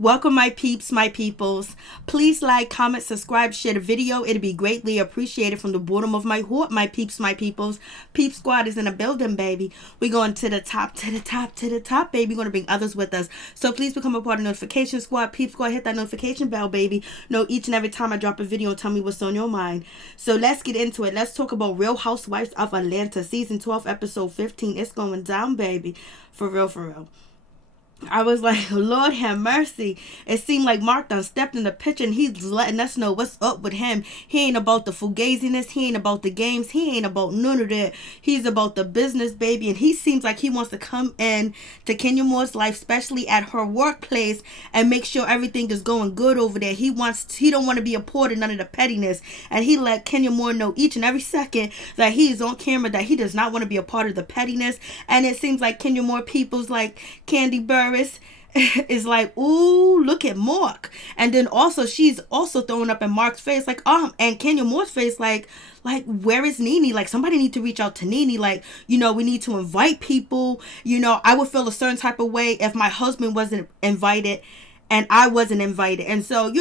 Welcome, my peeps, my peoples. Please like, comment, subscribe, share the video. It'd be greatly appreciated from the bottom of my heart, my peeps, my peoples. Peep Squad is in the building, baby. We're going to the top, to the top, to the top, baby. We're going to bring others with us. So please become a part of Notification Squad. Peep Squad, hit that notification bell, baby. Know each and every time I drop a video, tell me what's on your mind. So let's get into it. Let's talk about Real Housewives of Atlanta, Season 12, Episode 15. It's going down, baby. For real, for real. I was like, Lord have mercy. It seemed like Mark done stepped in the picture and he's letting us know what's up with him. He ain't about the fugaziness. He ain't about the games. He ain't about none of that. He's about the business, baby. And he seems like he wants to come in to Kenya Moore's life, especially at her workplace, and make sure everything is going good over there. He don't want to be a part of none of the pettiness. And he let Kenya Moore know each and every second that he is on camera, that he does not want to be a part of the pettiness. And it seems like Kenya Moore people's like Candy Burris is like, ooh, look at Mark. And then also she's also throwing up in Mark's face like, and Kenya Moore's face like where is Nene? Like, somebody need to reach out to Nene. Like, we need to invite people. I would feel a certain type of way if my husband wasn't invited and I wasn't invited. And so,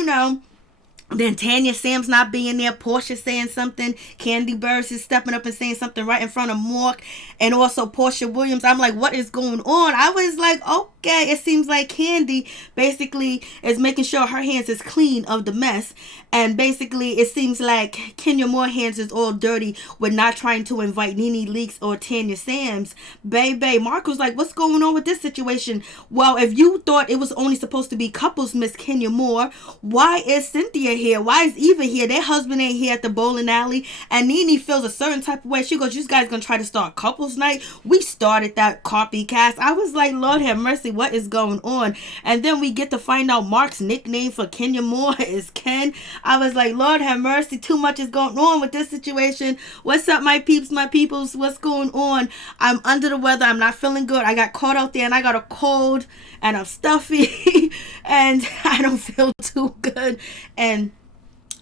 then Tanya Sam's not being there. Portia saying something. Candy Burris is stepping up and saying something right in front of Mark. And also Portia Williams. I'm like, what is going on? I was like, okay. It seems like Candy basically is making sure her hands is clean of the mess. And basically it seems like Kenya Moore hands is all dirty with not trying to invite Nene Leakes or Tanya Sam's. Baby, Mark was like, what's going on with this situation? Well, if you thought it was only supposed to be couples, Miss Kenya Moore, why is Cynthia here? Why is Eva here? Their husband ain't here at the bowling alley. And Nene feels a certain type of way. She goes, you guys gonna try to start couples night? We started that copycat. I was like, Lord have mercy, what is going on? And then we get to find out Mark's nickname for Kenya Moore is Ken. I was like, Lord have mercy, too much is going on with this situation. What's up, my peeps, my peoples? What's going on? I'm under the weather. I'm not feeling good. I got caught out there and I got a cold and I'm stuffy and I don't feel too good. And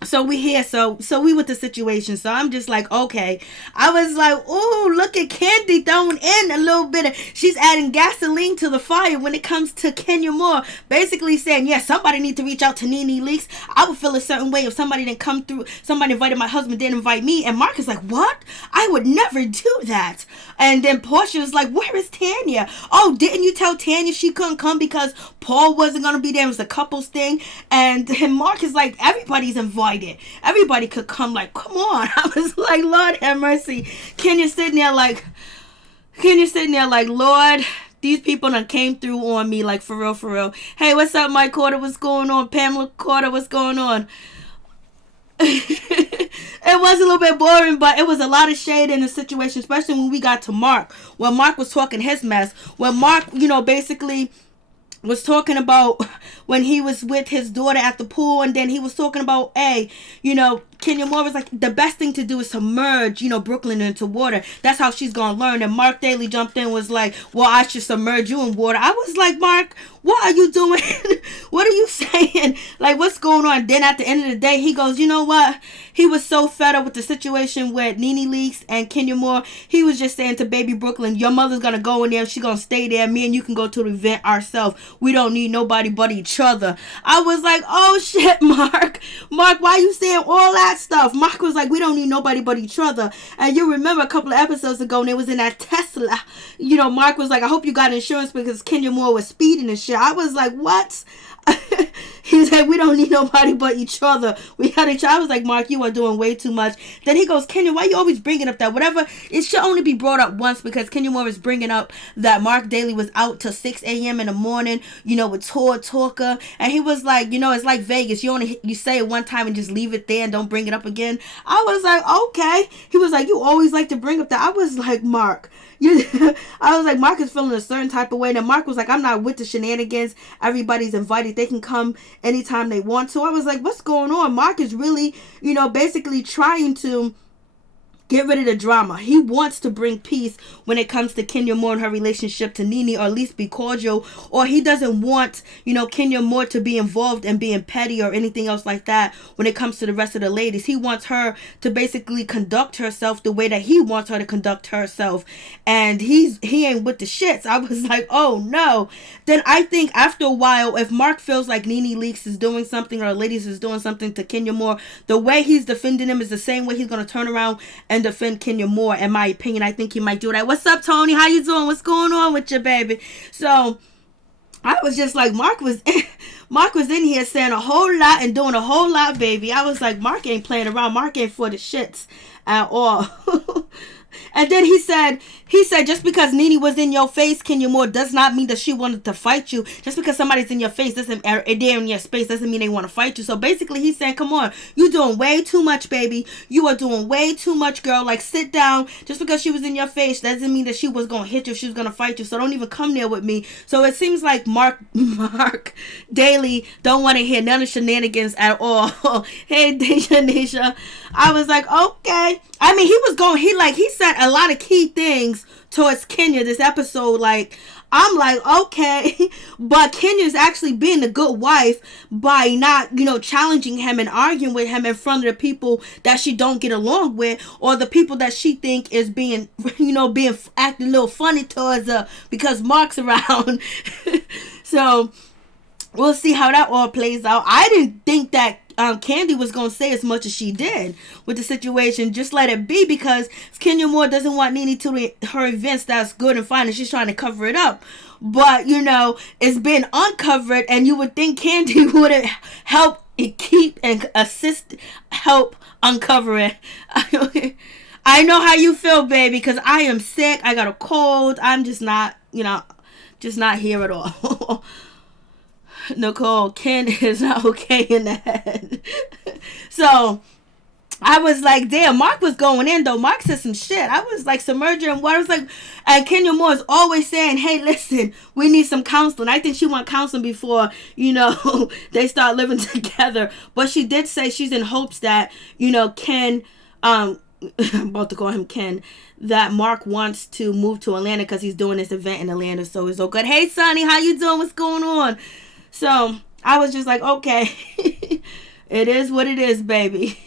so we here, so we with the situation. So I'm just like, okay. I was like, oh, look at Candy throwing in a little bit of, she's adding gasoline to the fire when it comes to Kenya Moore. Basically saying, yeah, somebody need to reach out to Nene Leakes. I would feel a certain way if somebody didn't come through, somebody invited my husband, didn't invite me. And Mark is like, what? I would never do that. And then Portia was like, where is Tanya? Oh, didn't you tell Tanya she couldn't come because Paul wasn't going to be there? It was a couples thing. And Mark is like, everybody's invited. Everybody could come. Like, come on. I was like, Lord have mercy. Kenya's sitting there like, Lord, these people done came through on me, like, for real, for real. Hey, what's up, Mike Carter? What's going on? Pamela Carter, what's going on? It was a little bit boring, but it was a lot of shade in the situation, especially when we got to Mark. When Mark was talking his mess. When Mark, basically was talking about when he was with his daughter at the pool, and then he was talking about, hey, Kenya Moore was like, the best thing to do is submerge, Brooklyn into water. That's how she's gonna learn. And Mark Daly jumped in, was like, well, I should submerge you in water. I was like, Mark, what are you doing? What are you saying? Like, what's going on? Then at the end of the day, he goes, you know what? He was so fed up with the situation with Nene Leakes and Kenya Moore. He was just saying to baby Brooklyn, your mother's gonna go in there. She's gonna stay there. Me and you can go to the event ourselves. We don't need nobody but each other. I was like, oh shit, Mark, why you saying all that stuff? Mark was like, we don't need nobody but each other. And you remember a couple of episodes ago when it was in that Tesla, Mark was like, I hope you got insurance because Kenya Moore was speeding and shit. I was like, what? He said, we don't need nobody but each other. We had each other. I was like, Mark, you are doing way too much. Then he goes, Kenya, why you always bringing up that? Whatever. It should only be brought up once because Kenya Moore is bringing up that Mark Daly was out till 6 a.m. in the morning, with Tor Talker. And he was like, it's like Vegas. You say it one time and just leave it there and don't bring it up again. I was like, okay. He was like, you always like to bring up that. I was like, Mark. I was like, Mark is feeling a certain type of way. And Mark was like, I'm not with the shenanigans. Everybody's invited. They can come anytime they want to. I was like, what's going on? Mark is really, basically trying to Get rid of the drama. He wants to bring peace when it comes to Kenya Moore and her relationship to Nene, or at least be cordial. Or he doesn't want, Kenya Moore to be involved in being petty or anything else like that when it comes to the rest of the ladies. He wants her to basically conduct herself the way that he wants her to conduct herself. And he ain't with the shits. I was like, oh no. Then I think after a while, if Mark feels like Nene Leakes is doing something, or ladies is doing something to Kenya Moore, the way he's defending him is the same way he's going to turn around and defend Kenya Moore. In my opinion, I think he might do that. What's up, Tony? How you doing? What's going on with you, baby? So I was just like, Mark was in here saying a whole lot and doing a whole lot, baby. I was like, Mark ain't playing around. Mark ain't for the shits at all. And then he said, just because Nene was in your face, Kenya Moore, does not mean that she wanted to fight you. Just because somebody's in your face doesn't, they're in your space, doesn't mean they want to fight you. So basically he's saying, come on, you're doing way too much, baby. You are doing way too much, girl. Like, sit down. Just because she was in your face doesn't mean that she was going to hit you, she was going to fight you. So don't even come there with me. So it seems like Mark Daly don't want to hear none of shenanigans at all. Hey, Deja Nisha. I was like, okay. I mean, he said a lot of key things towards Kenya this episode. Like, I'm like, okay. But Kenya's actually being a good wife by not, challenging him and arguing with him in front of the people that she don't get along with, or the people that she think is being acting a little funny towards her because Mark's around. So we'll see how that all plays out. I didn't think that Candy was going to say as much as she did with the situation. Just let it be, because if Kenya Moore doesn't want Nene to her events, that's good and fine, and she's trying to cover it up. But, it's been uncovered, and you would think Candy would help keep and help uncover it. I know how you feel, baby, because I am sick. I got a cold. I'm just not here at all. Nicole, Ken is not okay in the head. So I was like, damn, Mark was going in though. Mark said some shit. I was like submerging in water. I was like, and Kenya Moore is always saying, hey, listen, we need some counseling. I think she wants counseling before, they start living together. But she did say she's in hopes that, Ken, I'm about to call him Ken, that Mark wants to move to Atlanta because he's doing this event in Atlanta. So it's all good. Hey, Sonny, how you doing? What's going on? So I was just like, okay, it is what it is, baby.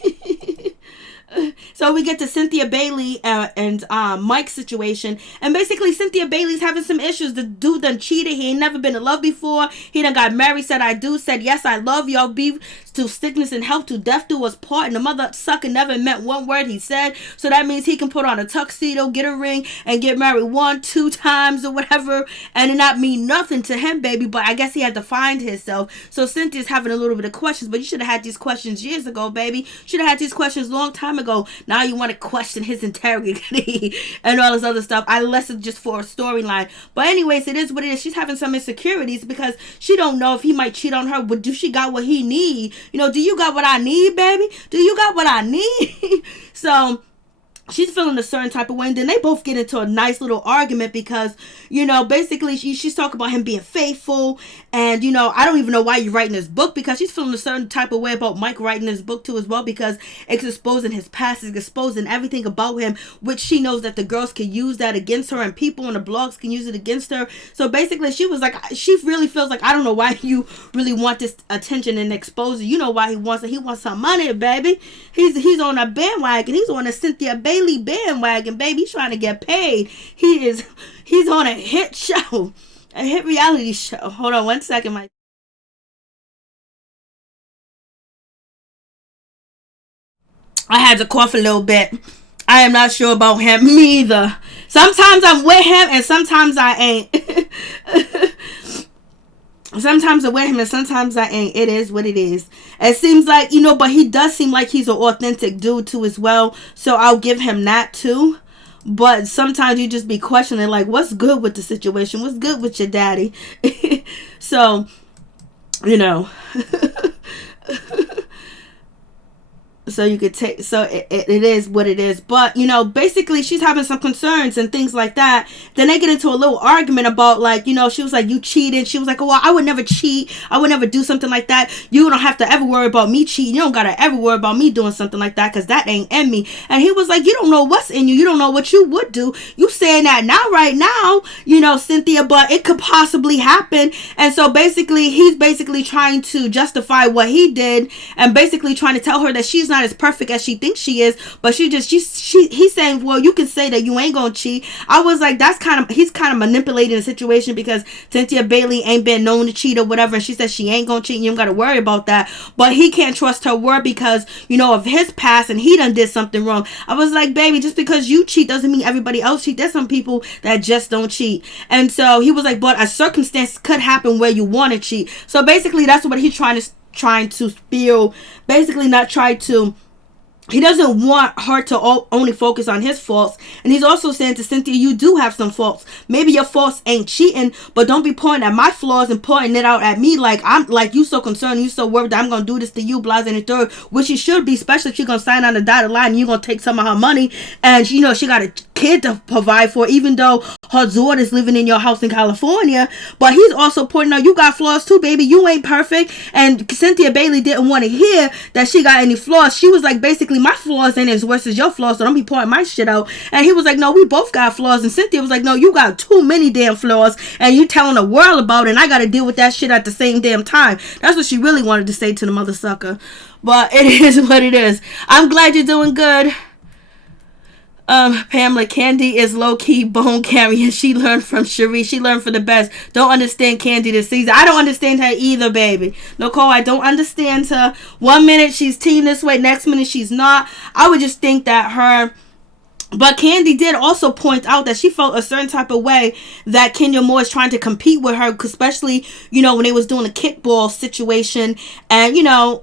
So we get to Cynthia Bailey and Mike's situation. And basically Cynthia Bailey's having some issues. The dude done cheated. He ain't never been in love before. He done got married, said I do, said yes I love y'all, be to sickness and health, to death do us part. And the mother sucker never meant one word he said. So that means he can put on a tuxedo, get a ring, and get married 1-2 times or whatever, and it not mean nothing to him, baby. But I guess he had to find himself. So Cynthia's having a little bit of questions. But you should have had these questions years ago, baby. Should have had these questions a long time ago. Now you want to question his integrity and all this other stuff. I left it just for a storyline. But anyways, it is what it is. She's having some insecurities because she don't know if he might cheat on her. But do she got what he need? Do you got what I need, baby? Do you got what I need? So she's feeling a certain type of way, and then they both get into a nice little argument because, basically she's talking about him being faithful, and, I don't even know why you're writing this book, because she's feeling a certain type of way about Mike writing this book too as well, because it's exposing his past, it's exposing everything about him, which she knows that the girls can use that against her, and people on the blogs can use it against her. So basically she was like, she really feels like, I don't know why you really want this attention and exposure. You know why he wants it. He wants some money, baby. He's on a bandwagon. He's on a Cynthia Bailey bandwagon, baby. He's trying to get paid. He's on a hit show, a hit reality show. Hold on one second, I had to cough a little bit. I am not sure about him. Me either. Sometimes I'm with him and sometimes I ain't. Sometimes I'm with him and sometimes I ain't. It is what it is. It seems like, but he does seem like he's an authentic dude too as well. So I'll give him that too. But sometimes you just be questioning, like, what's good with the situation? What's good with your daddy? So, So you could take, so it is what it is. But, you know, basically she's having some concerns and things like that. Then they get into a little argument about, like, you know, she was like, you cheated. She was like, well, I would never cheat. I would never do something like that. You don't have to ever worry about me cheating. You don't got to ever worry about me doing something like that, because that ain't in me. And he was like, you don't know what's in you. You don't know what you would do. You saying that now, right now, you know, Cynthia, but it could possibly happen. And so basically, he's basically trying to justify what he did, and basically trying to tell her that she's not as perfect as she thinks she is, but he's saying, well, you can say that you ain't gonna cheat. I was like, he's kind of manipulating the situation, because Cynthia Bailey ain't been known to cheat or whatever, and she says she ain't gonna cheat, and you don't gotta worry about that. But he can't trust her word because, you know, of his past, and he done did something wrong. I was like, baby, just because you cheat doesn't mean everybody else cheat. There's some people that just don't cheat. And so he was like, but a circumstance could happen where you want to cheat. So basically that's what he's trying to spill. Basically not try to, he doesn't want her to only focus on his faults. And he's also saying to Cynthia, you do have some faults. Maybe your faults ain't cheating, but don't be pointing at my flaws and pointing it out at me like I'm like, you so concerned, you so worried that I'm going to do this to you, blah, and the third, which she should be, especially if she's going to sign on the dotted line and you're going to take some of her money. And, you know, she got a kid to provide for, even though her daughter's living in your house in California. But he's also pointing out, you got flaws too, baby. You ain't perfect. And Cynthia Bailey didn't want to hear that she got any flaws. She was like, basically, my flaws ain't as worse as your flaws, so don't be pointing my shit out. And he was like, no, we both got flaws. And Cynthia was like, no, you got too many damn flaws, and you telling the world about it, and I got to deal with that shit at the same damn time. That's what she really wanted to say to the mother sucker. But it is what it is. I'm glad you're doing good. Pamela, Candy is low-key bone carrying. She learned from Cherie. She learned from the best. Don't understand Candy this season. I don't understand her either, baby. Nicole, I don't understand her. 1 minute she's team this way, next minute she's not. I would just think that her... But Candy did also point out that she felt a certain type of way that Kenya Moore is trying to compete with her, especially, you know, when they was doing the kickball situation, and, you know,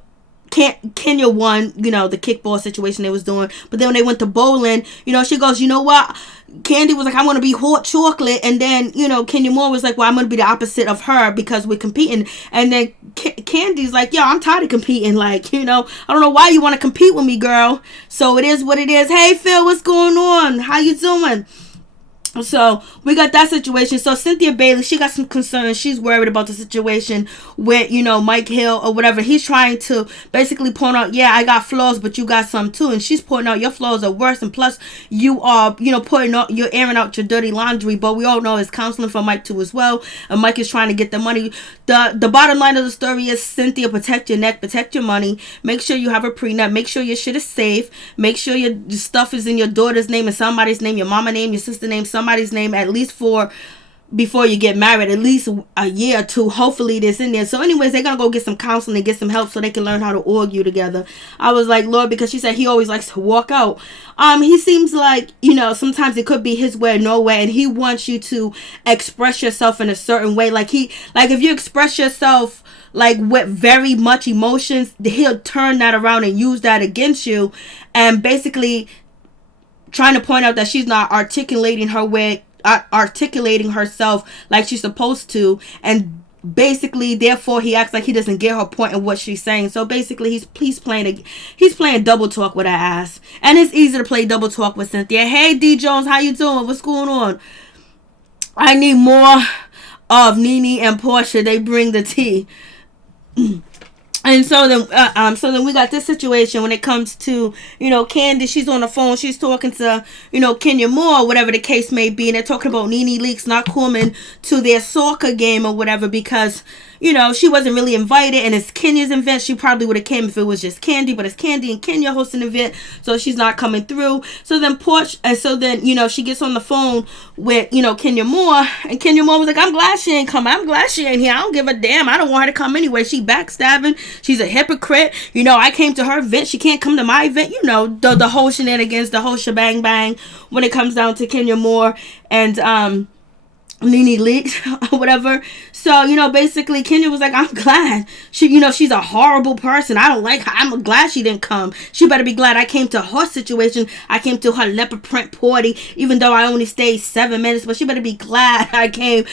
Kenya won, you know, the kickball situation they was doing. But then when they went to bowling, you know, she goes, you know what? Candy was like, I want to be hot chocolate. And then, you know, Kenya Moore was like, well, I'm going to be the opposite of her because we're competing. And then Candy's like, yo, I'm tired of competing. Like, you know, I don't know why you want to compete with me, girl. So it is what it is. Hey, Phil, what's going on? How you doing? So we got that situation. So Cynthia Bailey, she got some concerns. She's worried about the situation with, you know, Mike Hill or whatever. He's trying to basically point out, yeah, I got flaws, but you got some too. And she's pointing out your flaws are worse. And plus you are, you know, you're airing out your dirty laundry. But we all know it's counseling for Mike too as well. And Mike is trying to get the money. The bottom line of the story is, Cynthia, protect your neck, protect your money. Make sure you have a prenup. Make sure your shit is safe. Make sure your stuff is in your daughter's name and somebody's name, your mama name, your sister name, somebody's name, at least for before you get married, at least a year or two. Hopefully this in there. So anyways, they're gonna go get some counseling, get some help so they can learn how to argue together. I was like, Lord, because she said he always likes to walk out. He seems like, you know, sometimes it could be his way or no way, and he wants you to express yourself in a certain way. Like if you express yourself like with very much emotions, he'll turn that around and use that against you, and basically trying to point out that she's not articulating herself like she's supposed to, and basically therefore he acts like he doesn't get her point in what she's saying. So basically he's playing double talk with her ass, and it's easy to play double talk with Cynthia. Hey D Jones, how you doing? What's going on? I need more of Nene and Portia. They bring the tea. And so then we got this situation when it comes to, you know, Candy. She's on the phone. She's talking to, you know, Kenya Moore, whatever the case may be. And they're talking about Nene Leakes not coming to their soccer game or whatever because, you know, she wasn't really invited. And it's Kenya's event. She probably would have came if it was just Candy. But it's Candy and Kenya hosting the event. So she's not coming through. So then, you know, she gets on the phone with, you know, Kenya Moore. And Kenya Moore was like, I'm glad she ain't coming. I'm glad she ain't here. I don't give a damn. I don't want her to come anyway. She backstabbing. She's a hypocrite. You know, I came to her event. She can't come to my event. You know, the whole shenanigans, the whole shebang bang when it comes down to Kenya Moore. And Nene leaked or whatever. So, basically Kenya was like, I'm glad she's a horrible person. I don't like her. I'm glad she didn't come. She better be glad I came to her situation. I came to her leopard print party, even though I only stayed 7 minutes, but she better be glad I came.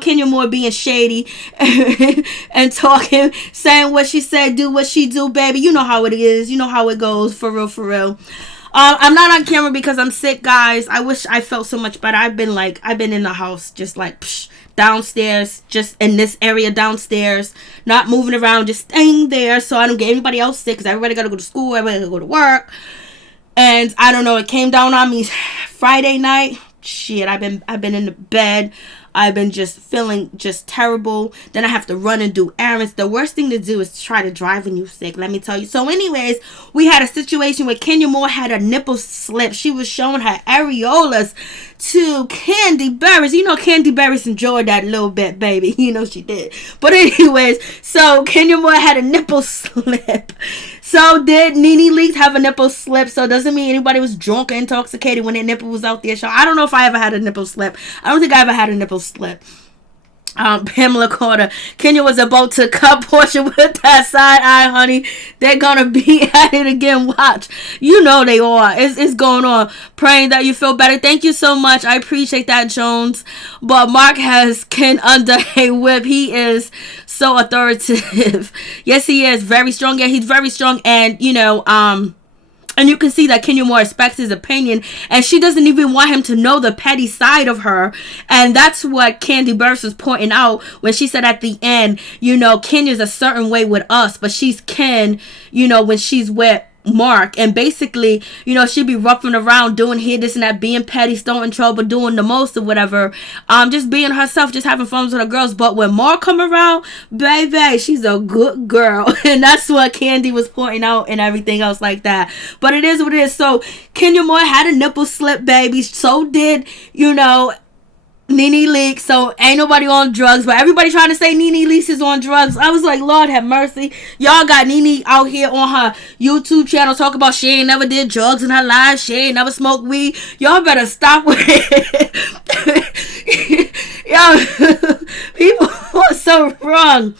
Kenya Moore being shady and talking, saying what she said, do what she do, baby. You know how it is. You know how it goes, for real, for real. I'm not on camera because I'm sick, guys. I wish I felt so much better. I've been in the house, just like downstairs, just in this area downstairs, not moving around, just staying there so I don't get anybody else sick, because everybody gotta go to school, everybody gotta go to work. And I don't know, it came down on me Friday night. Shit, I've been in the bed. I've been just feeling just terrible. Then I have to run and do errands. The worst thing to do is try to drive when you're sick, let me tell you. So anyways, we had a situation where Kenya Moore had a nipple slip. She was showing her areolas to Candy Berries. Candy Berries enjoyed that a little bit, baby. She did. But anyways, so Kenya Moore had a nipple slip. So did Nene Leakes have a nipple slip. So doesn't mean anybody was drunk or intoxicated when their nipple was out there. So I don't know if I ever had a nipple slip. I don't think I ever had a nipple slip. Pamela Carter, Kenya was about to cut Portia with that side eye, honey. They're gonna be at it again. Watch. They are. It's going on. Praying that you feel better. Thank you so much. I appreciate that, Jones. But Mark has Ken under a whip. He is so authoritative. Yes, he is very strong. Yeah, he's very strong. And and you can see that Kenya Moore respects his opinion, and she doesn't even want him to know the petty side of her. And that's what Candy Burst was pointing out when she said at the end, Kenya's a certain way with us, but she's Ken, when she's with Mark. And basically, she'd be roughing around, doing here, this and that, being petty, starting trouble, doing the most or whatever, just being herself, just having fun with her girls. But when Mark come around, baby, she's a good girl. And that's what Candy was pointing out and everything else like that. But it is what it is. So Kenya Moore had a nipple slip, baby. So did Nene Leakes. So ain't nobody on drugs, but everybody trying to say Nene Leakes is on drugs. I was like, Lord have mercy. Y'all got Nene out here on her YouTube channel talk about she ain't never did drugs in her life. She ain't never smoked weed. Y'all better stop with it. Y'all, people are so wrong.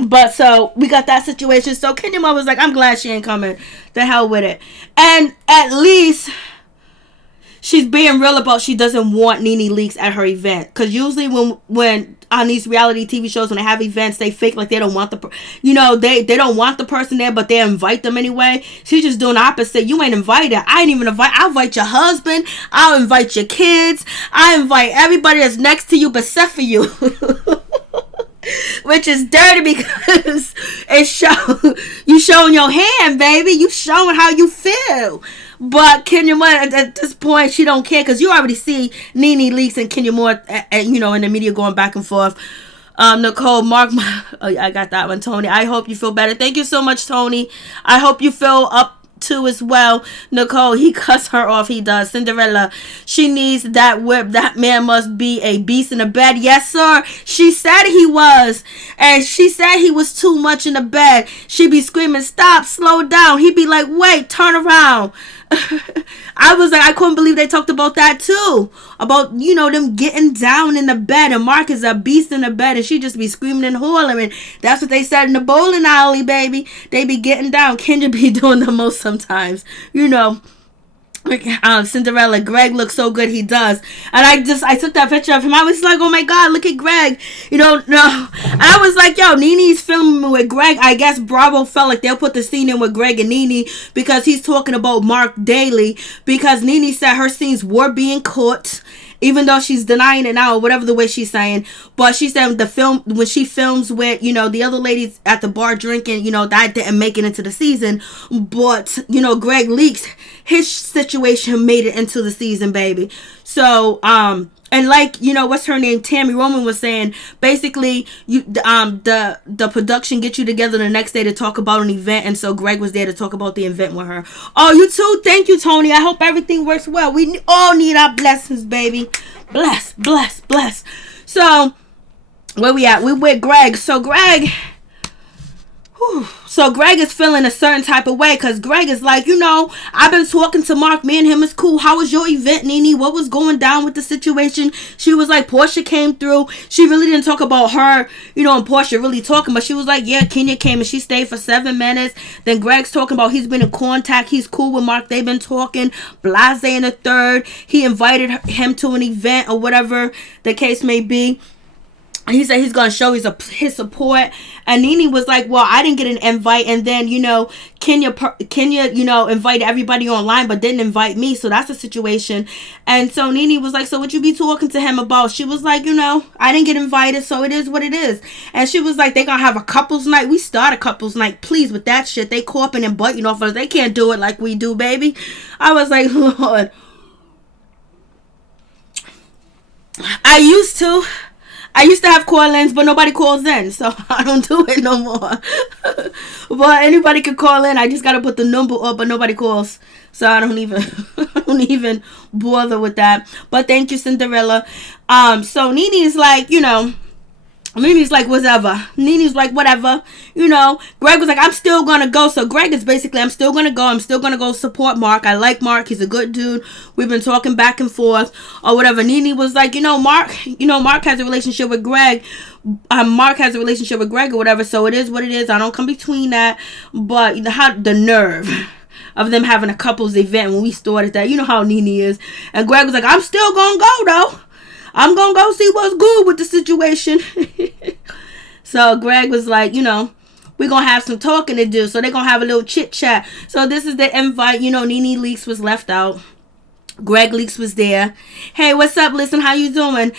But so we got that situation. So Kenya Moore was like, I'm glad she ain't coming. The hell with it. And at least she's being real about she doesn't want Nene Leakes at her event. Because usually when on these reality TV shows, when they have events, they fake like they don't want they don't want the person there, but they invite them anyway. She's just doing the opposite. You ain't invited. I ain't even invite. I'll invite your husband. I'll invite your kids. I invite everybody that's next to you except for you. Which is dirty because you showing your hand, baby. You showing how you feel. But Kenya Moore, at this point, she don't care, because you already see Nene Leakes and Kenya Moore, in the media going back and forth. Nicole, Mark, I got that one, Tony. I hope you feel better. Thank you so much, Tony. I hope you feel up too as well. Nicole, he cuts her off. He does. Cinderella, she needs that whip. That man must be a beast in the bed. Yes, sir. She said he was. And she said he was too much in the bed. She be screaming, stop, slow down. He'd be like, wait, turn around. I was like, I couldn't believe they talked about that too. About, them getting down in the bed. And Mark is a beast in the bed. And she just be screaming and hollering. And that's what they said in the bowling alley, baby. They be getting down. Kendra be doing the most sometimes. Cinderella, Greg looks so good. He does. And I took that picture of him. I was like, oh my God, look at Greg. No. And I was like, yo, Nene's filming with Greg. I guess Bravo felt like they'll put the scene in with Greg and Nene because he's talking about Mark daily, because Nene said her scenes were being caught, even though she's denying it now, or whatever the way she's saying. But she said when she films with, the other ladies at the bar drinking, that didn't make it into the season. But, Greg Leakes, his situation made it into the season, baby. So, and like, what's her name? Tammy Roman was saying, basically, the production gets you together the next day to talk about an event. And so Greg was there to talk about the event with her. Oh, you too? Thank you, Tony. I hope everything works well. We all need our blessings, baby. Bless. So, where we at? We with Greg. So Greg, So Greg is feeling a certain type of way because Greg is like, I've been talking to Mark. Me and him is cool. How was your event, Nene? What was going down with the situation? She was like, Portia came through. She really didn't talk about her, and Portia really talking. But she was like, yeah, Kenya came and she stayed for 7 minutes. Then Greg's talking about he's been in contact. He's cool with Mark. They've been talking. Blase in the third. He invited him to an event or whatever the case may be. He said he's going to show his support. And Nene was like, well, I didn't get an invite. And then, Kenya, invited everybody online, but didn't invite me. So that's the situation. And so Nene was like, so what you be talking to him about? She was like, I didn't get invited. So it is what it is. And she was like, they going to have a couples night. We start a couples night. Please, with that shit. They coping and butting off us. They can't do it like we do, baby. I was like, Lord. I used to have call-ins, but nobody calls in, so I don't do it no more. But anybody can call in. I just gotta put the number up, but nobody calls, so I don't even bother with that. But thank you, Cinderella. So Nene's like, Nene's like, whatever. Nene's like, whatever. Greg was like, I'm still going to go. So Greg is basically, I'm still going to go. I'm still going to go support Mark. I like Mark. He's a good dude. We've been talking back and forth or whatever. Nene was like, Mark has a relationship with Greg. Mark has a relationship with Greg or whatever. So it is what it is. I don't come between that. But the nerve of them having a couples event when we started that. You know how Nene is. And Greg was like, I'm still going to go though. I'm going to go see what's good with the situation. So Greg was like, we're going to have some talking to do. So they're going to have a little chit chat. So this is the invite. Nene Leakes was left out. Greg Leakes was there. Hey, what's up? Listen, how you doing?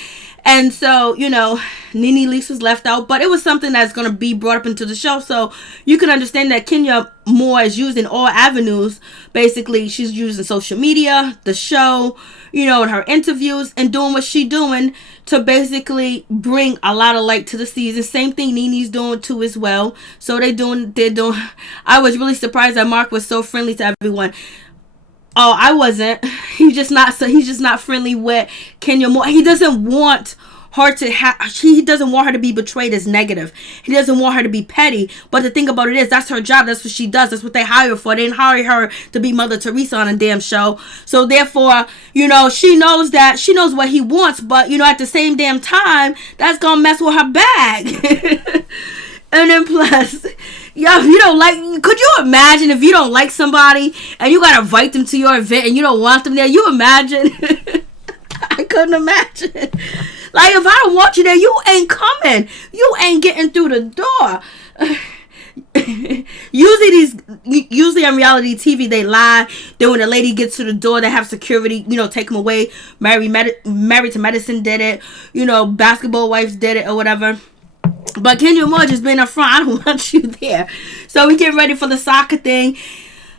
And so, Nene Leakes was left out. But it was something that's going to be brought up into the show. So you can understand that Kenya Moore is using all avenues. Basically, she's using social media, the show, in her interviews and doing what she's doing to basically bring a lot of light to the season. Same thing Nene's doing too as well. So they're doing. I was really surprised that Mark was so friendly to everyone. Oh, I wasn't. He's just not friendly with Kenya Moore. He doesn't want her to he doesn't want her to be portrayed as negative. He doesn't want her to be petty. But the thing about it is, that's her job. That's what she does. That's what they hire her for. They didn't hire her to be Mother Teresa on a damn show. So therefore, she knows what he wants. But, at the same damn time, that's going to mess with her bag. And then plus, if you don't like, could you imagine if you don't like somebody and you got to invite them to your event and you don't want them there? You imagine? I couldn't imagine. Like, if I don't want you there, you ain't coming. You ain't getting through the door. Usually on reality TV, they lie. Then when a lady gets to the door, they have security, take them away. Married to Medicine did it. Basketball Wives did it or whatever. But Kenya Moore just being up front, I don't want you there. So we get ready for the soccer thing.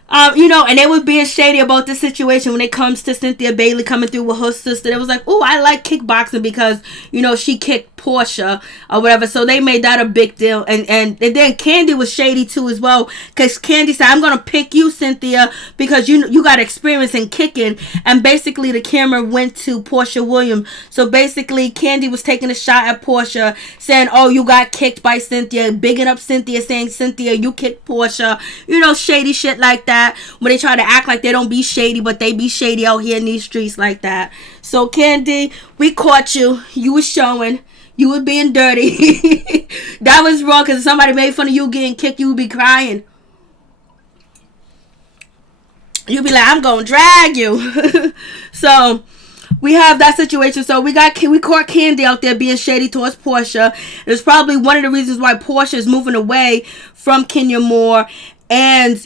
And they were being shady about this situation when it comes to Cynthia Bailey coming through with her sister. It was like, oh, I like kickboxing because, she kicked Portia or whatever. So they made that a big deal. And then Candy was shady too as well. Because Candy said, I'm going to pick you, Cynthia, because you got experience in kicking. And basically the camera went to Portia Williams. So basically Candy was taking a shot at Portia saying, oh, you got kicked by Cynthia. Bigging up Cynthia, saying, Cynthia, you kicked Portia. Shady shit like that. When they try to act like they don't be shady, but they be shady out here in these streets like that. So Candy, we caught you. You was showing. You was being dirty. That was wrong, because if somebody made fun of you getting kicked, you would be crying. You'd be like, I'm gonna drag you. So we have that situation. So we caught Candy out there being shady towards Portia. It's probably one of the reasons why Portia is moving away from Kenya Moore and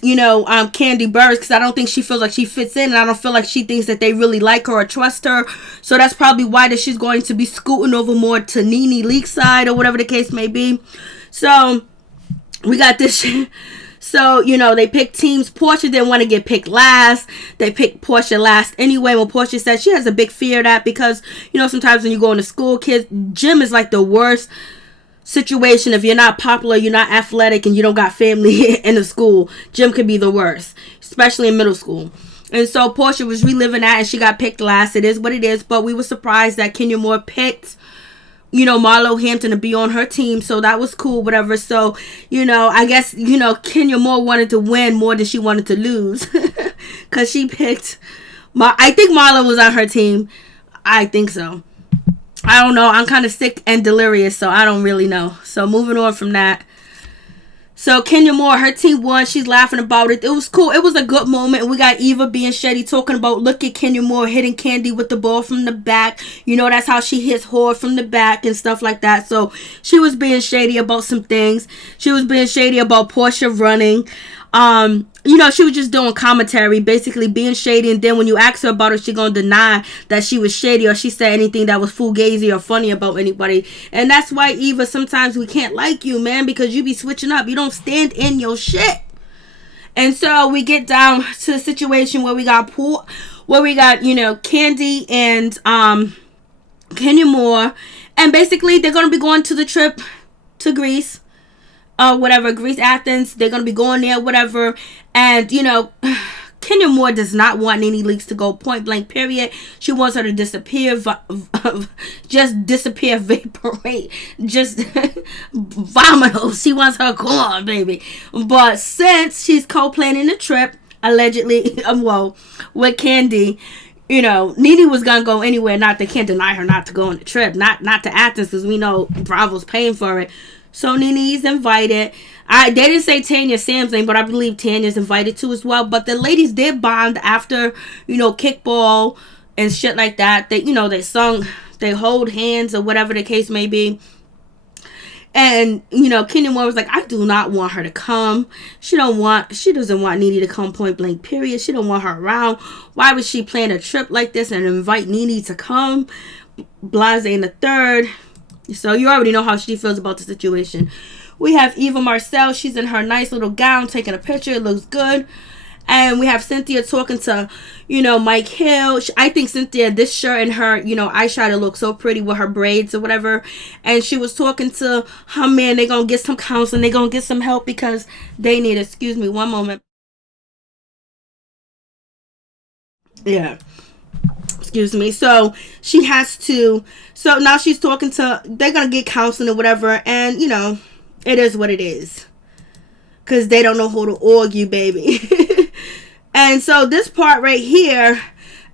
Candy Burris, because I don't think she feels like she fits in, and I don't feel like she thinks that they really like her or trust her. So that's probably why that she's going to be scooting over more to Nene Leakes' side or whatever the case may be. So we got this. So they picked teams. Portia didn't want to get picked last. They picked Portia last anyway. When Portia said she has a big fear of that because sometimes when you go into school, kids, gym is like the worst situation. If you're not popular, you're not athletic, and you don't got family in the school, gym could be the worst, especially in middle school. And so Portia was reliving that, and she got picked last. It is what it is. But we were surprised that Kenya Moore picked Marlo Hampton to be on her team, so that was cool, whatever. So, I guess, Kenya Moore wanted to win more than she wanted to lose. Because she picked, I think Marlo was on her team. I think so. I don't know. I'm kind of sick and delirious, so I don't really know. So, moving on from that. So, Kenya Moore, her team won. She's laughing about it. It was cool. It was a good moment. We got Eva being shady, talking about, look at Kenya Moore hitting Candy with the ball from the back. That's how she hits Horde from the back and stuff like that. So, she was being shady about some things. She was being shady about Portia running. She was just doing commentary, basically being shady. And then when you ask her about it, she gonna deny that she was shady or she said anything that was fugazi or funny about anybody. And that's why, Eva, sometimes we can't like you, man, because you be switching up. You don't stand in your shit. And so we get down to the situation where we got Candy and Kenya Moore, and basically they're gonna be going to the trip to Greece. Whatever, Greece, Athens, they're going to be going there, whatever. And, Kenya Moore does not want Nene Leakes to go point blank, period. She wants her to disappear, just disappear, vaporate, just vomit. She wants her gone, baby. But since she's co-planning the trip, allegedly, with Candy, Nene was going to go anywhere. Not, they can't deny her not to go on the trip. Not to Athens, because we know Bravo's paying for it. So Nene's invited. They didn't say Tanya Sam's name, but I believe Tanya's invited too as well. But the ladies did bond after, kickball and shit like that. They, they sung, they hold hands or whatever the case may be. And, Kenya Moore was like, I do not want her to come. She doesn't want Nene to come point blank, period. She don't want her around. Why would she plan a trip like this and invite Nene to come? Blase in the third. So you already know how she feels about the situation. We have Eva Marcel. She's in her nice little gown taking a picture. It looks good. And we have Cynthia talking to, Mike Hill. I think Cynthia, this shirt and her, eyeshadow looks so pretty with her braids or whatever. And she was talking to her man. They're going to get some counseling. They're going to get some help because they need, excuse me, one moment. Yeah. Excuse me. So she has to, so now she's talking to, they're going to get counseling or whatever. And, it is what it is. Because they don't know who to argue, baby. And so this part right here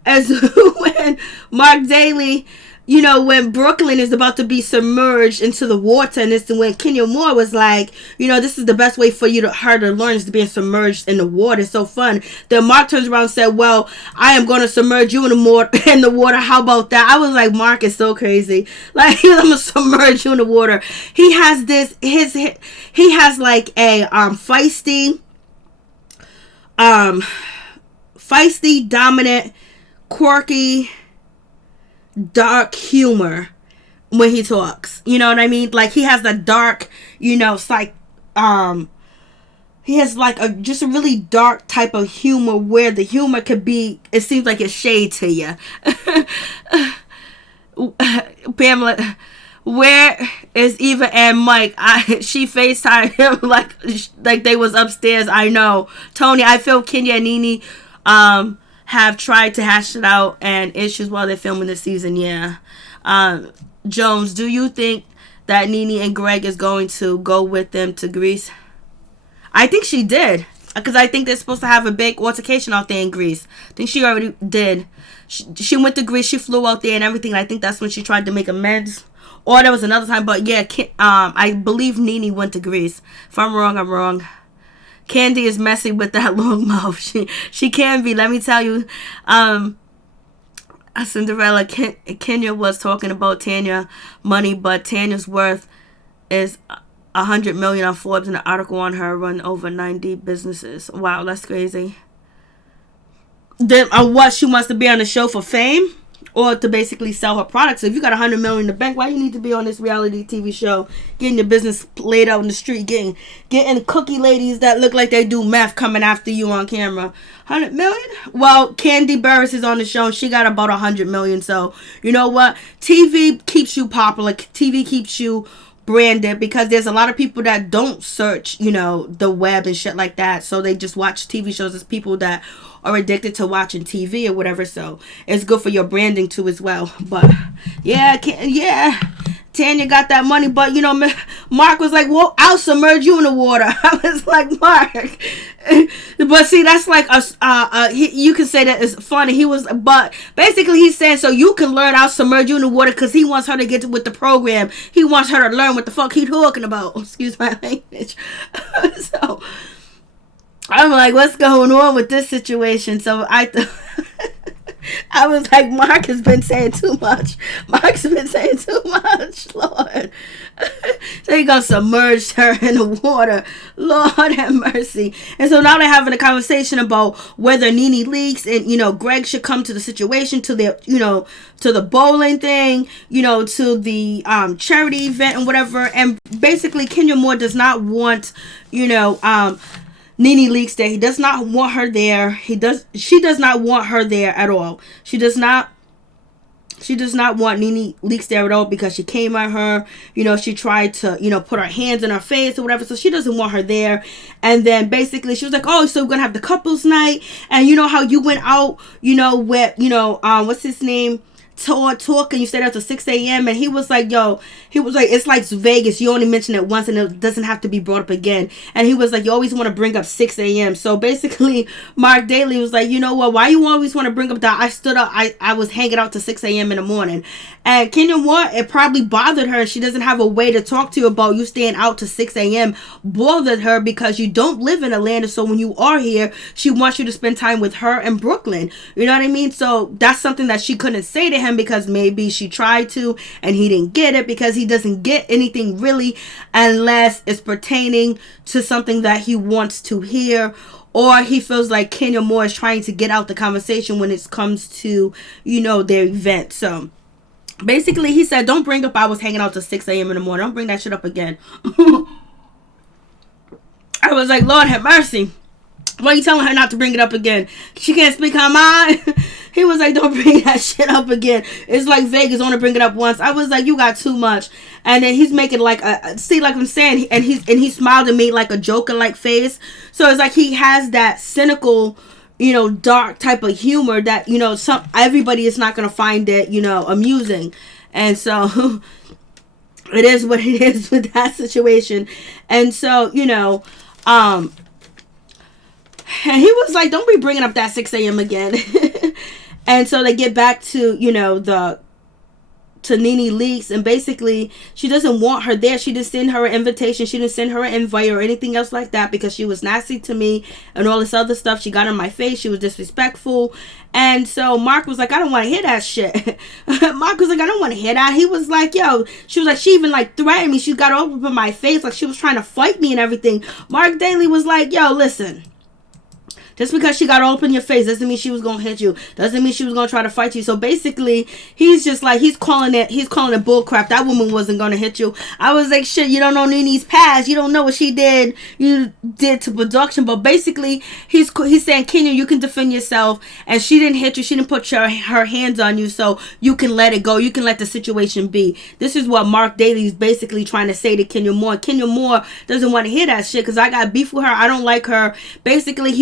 is when Mark Daly, when Brooklyn is about to be submerged into the water, and this is when Kenya Moore was like, this is the best way for her to learn is to be submerged in the water. It's so fun. Then Mark turns around and said, well, I am going to submerge you in the water. How about that? I was like, Mark is so crazy. Like, I'm going to submerge you in the water. He has this, he has like a feisty, dominant, quirky, dark humor when he talks. You know what I mean? Like, he has the dark, it's like, he has like just a really dark type of humor where the humor could be, it seems like it's shade to you. Pamela, where is Eva and Mike? She FaceTimed him like they was upstairs. I know. Tony, I feel Kenya and Nene have tried to hash it out and issues while they're filming this season. Yeah. Jones, do you think that Nene and Greg is going to go with them to Greece? I think she did. Because I think they're supposed to have a big altercation out there in Greece. I think she already did. She went to Greece. She flew out there and everything. I think that's when she tried to make amends. Or there was another time. But yeah, I believe Nene went to Greece. If I'm wrong, I'm wrong. Candy is messy with that long mouth. She can be. Let me tell you. Cinderella, Kenya was talking about Tanya money, but Tanya's worth is $100 million on Forbes, and an article on her run over 90 businesses. Wow, that's crazy. Then what, she wants to be on the show for fame or to basically sell her products? If you got $100 million in the bank, why you need to be on this reality TV show, getting your business laid out in the street, getting cookie ladies that look like they do meth coming after you on camera? $100 million? Well, Candy Burris is on the show and she got about $100 million. So you know what? TV keeps you popular. TV keeps you branded, because there's a lot of people that don't search, the web and shit like that. So they just watch TV shows. As people that are addicted to watching TV or whatever. So it's good for your branding too as well. But yeah, Tanya got that money, but you know, Mark was like, well, I'll submerge you in the water. I was like, Mark. But see, that's like you can say that it's funny. But basically he's saying, so you can learn, I'll submerge you in the water, because he wants her to get with the program. He wants her to learn what the fuck he's talking about. Excuse my language. So I'm like, what's going on with this situation? So I was like, Mark has been saying too much. Mark's been saying too much, Lord. So he gonna submerge her in the water. Lord have mercy. And so now they're having a conversation about whether Nene Leakes and, you know, Greg should come to the situation, to the, you know, to the bowling thing, you know, to the charity event and whatever. And basically Kenya Moore does not want, you know, Nene Leakes there. He does not want her there. She does not want her there at all. She does not want Nene Leakes there at all, because she came at her. You know, she tried to, you know, put her hands in her face or whatever. So she doesn't want her there. And then basically she was like, oh, so we're gonna have the couples night. And you know how you went out, you know, with, you know, what's his name? Talk, and you stayed out till 6 a.m. And he was like, it's like Vegas. You only mention it once and it doesn't have to be brought up again. And he was like, you always want to bring up 6 a.m. So basically, Mark Daly was like, you know what? Why you always want to bring up that I stood up? I was hanging out till 6 a.m. in the morning. And Kenya Moore, it probably bothered her. She doesn't have a way to talk to you about you staying out till 6 a.m. Bothered her because you don't live in Atlanta. So when you are here, she wants you to spend time with her in Brooklyn. You know what I mean? So that's something that she couldn't say to him, because maybe she tried to and he didn't get it, because he doesn't get anything really unless it's pertaining to something that he wants to hear, or he feels like Kenya Moore is trying to get out the conversation when it comes to, you know, their event. So basically he said, don't bring up I was hanging out till 6 a.m. in the morning. Don't bring that shit up again. I was like, Lord have mercy. Why are you telling her not to bring it up again? She can't speak her mind. He was like, don't bring that shit up again. It's like Vegas, only bring it up once. I was like, you got too much. And then he's making like see, like I'm saying, and he smiled at me like a joker like face. So it's like he has that cynical, you know, dark type of humor that, you know, everybody is not gonna find it, you know, amusing. And so it is what it is with that situation. And so, you know, and he was like, don't be bringing up that 6 a.m. again. And so they get back to, you know, to Nene Leakes, and basically she doesn't want her there. She didn't send her an invitation. She didn't send her an invite or anything else like that, because she was nasty to me and all this other stuff. She got in my face. She was disrespectful. And so Mark was like, I don't want to hear that shit. Mark was like, I don't want to hear that. He was like, yo, she was like, she even like threatened me. She got all up in my face like she was trying to fight me and everything. Mark Daly was like, yo, listen. Just because she got all up in your face doesn't mean she was gonna hit you. Doesn't mean she was gonna try to fight you. So basically, he's just like, he's calling it bull crap. That woman wasn't gonna hit you. I was like, shit, you don't know Nene's past. You don't know what she did. You did to production. But basically, he's saying, Kenya, you can defend yourself. And she didn't hit you. She didn't put her hands on you. So you can let it go. You can let the situation be. This is what Mark Daly is basically trying to say to Kenya Moore. Kenya Moore doesn't want to hear that shit, because I got beef with her. I don't like her. Basically,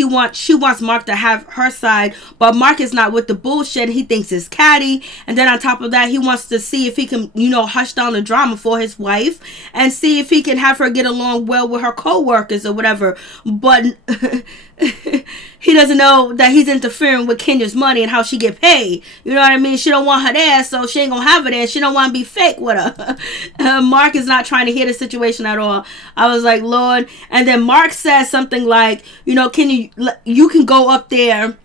she wants Mark to have her side, but Mark is not with the bullshit. He thinks it's catty, and then on top of that, he wants to see if he can, you know, hush down the drama for his wife and see if he can have her get along well with her co-workers or whatever. But he doesn't know that he's interfering with Kenya's money and how she get paid. You know what I mean? She don't want her there, so she ain't gonna have her there. She don't want to be fake with her. Mark is not trying to hear the situation at all. I was like, Lord. And then Mark says something like, you know, you can go up there